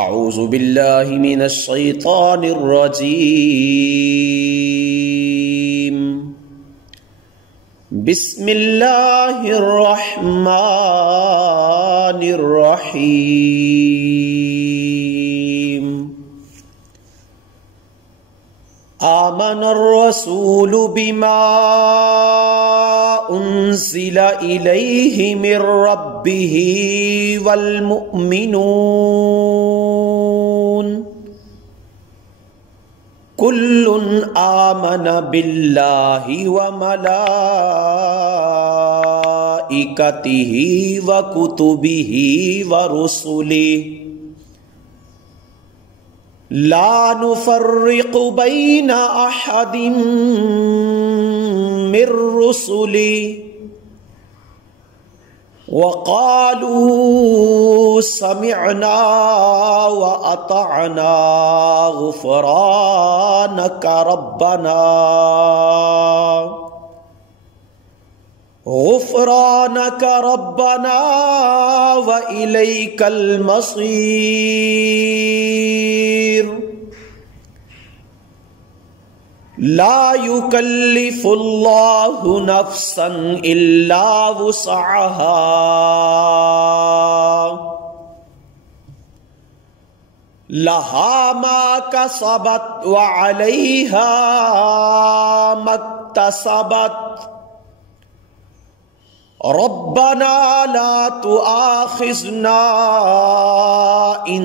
اعوذ باللہ من الشیطان الرجیم بسم اللہ الرحمن الرحیم آمن الرسول بما انزل الیہ من ربہ والمؤمنون کل آمن باللہ وملائکتہ وکتبہ ورسلہ لا نفرق بین احد من رسلہ وقالوا سمعنا وأطعنا غفرانك ربنا وإليك المصير لا يكلف الله نفسا إلا وسعها لها ما كسبت وعليها ما اكتسبت ربنا لا تؤاخذنا إن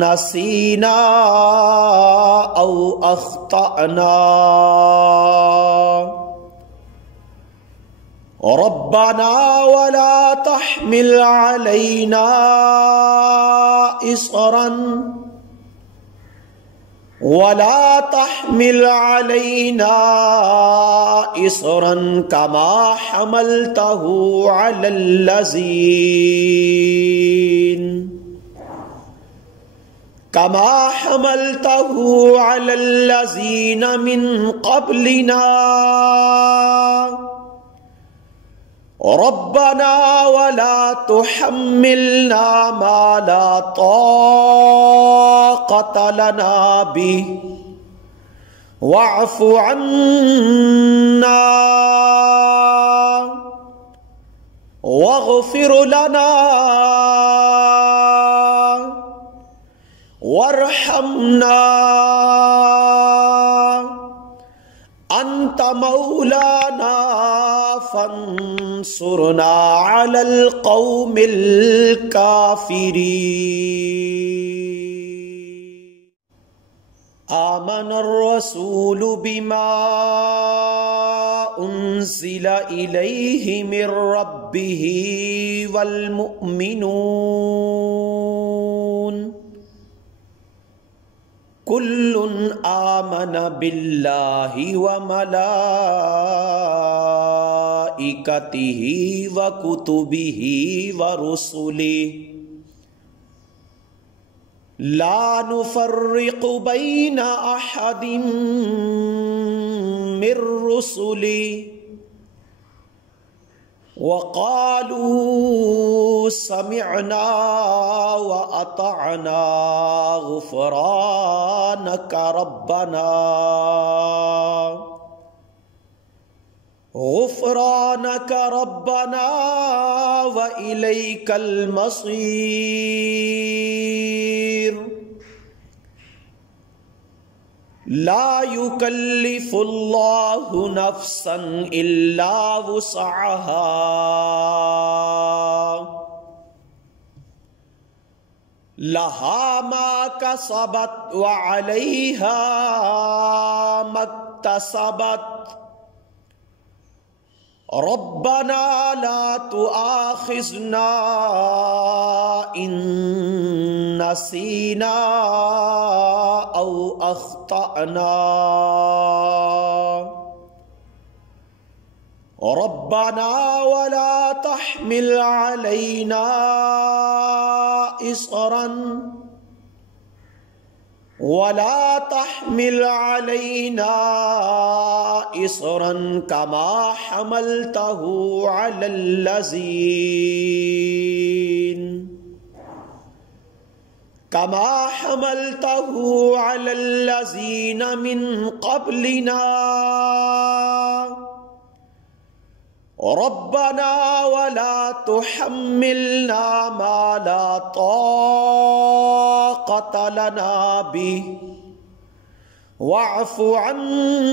نسينا أو أخطأنا ربنا ولا تحمل علينا إصرا كما حملته على الذين من قبلنا ربنا ولا تحملنا ما لا طاقة لنا به واعف عنا واغفر لنا وارحمنا أنت مولانا فانصرنا على القوم الكافرين آمن الرسول بما أنزل إليه من ربه والمؤمنون کل آمن باللہ وملائکتہ وکتبہ ورسلہ لا نفرق بین احد من رسلہ وقالوا سمعنا وأطعنا غفرانك ربنا وإليك المصير لا يكلف الله نفسا إلا وسعها لها ما كسبت وعليها ما اكتسبت ربنا لا تؤاخذنا إن نسينا أو أخطأنا ربنا ولا تحمل علينا إصرا ولا تحمل علينا إصرا كما حملته على الذين كما حملته على الذين من قبلنا ربنا ولا تحملنا ما لا طاقة لنا به واعف عنا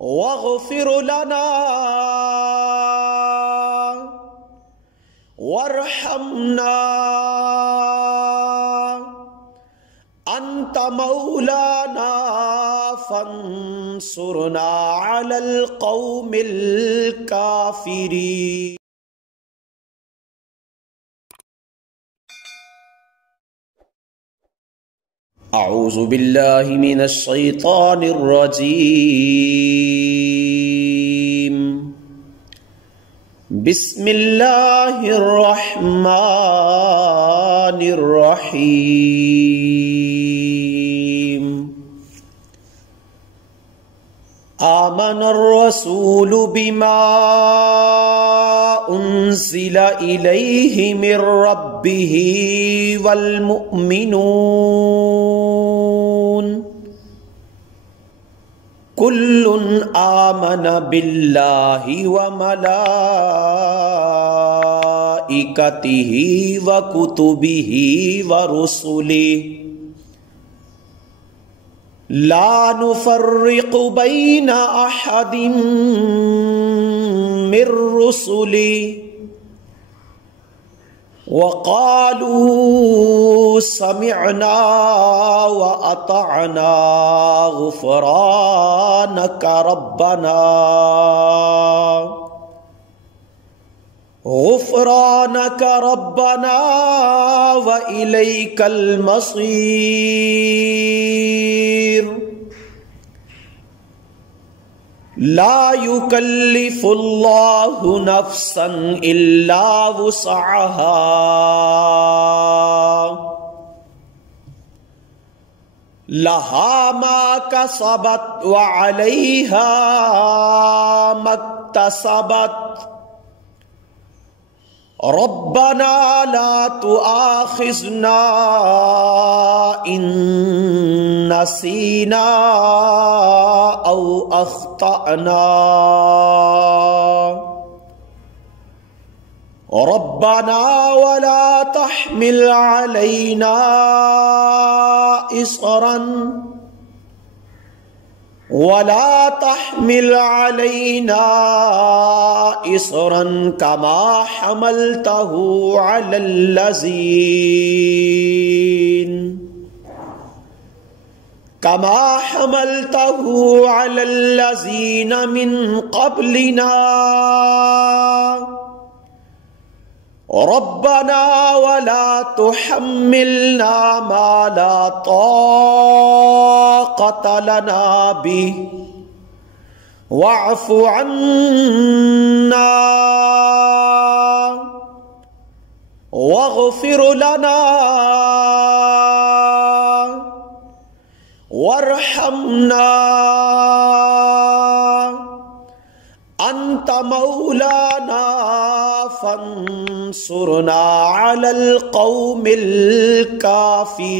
واغفر لنا وارحمنا أنت مولانا فانصرنا على القوم الكافرين. أعوذ بالله من الشيطان الرجيم. بسم الله الرحمن الرحيم. آمن الرسول بما أنزل إليه من ربه والمؤمنون كل آمن بالله وملائكته وكتبه ورسله لا نفرق بين أحد من رسله وقالوا سمعنا وأطعنا غفرانك ربنا وإليك المصير. لا يكلف الله نفسا إلا وسعها لها ما كسبت وعليها ما اكتسبت ربنا لا تؤاخذنا إن نسينا أو أخطأنا ربنا ولا تحمل علينا إصرا كما حملته على الذين من قبلنا ربنا ولا تحملنا ما لا طاقة لنا به واعف عنا واغفر لنا وارحمنا أنت مولانا فانصرنا على القوم الكافرين.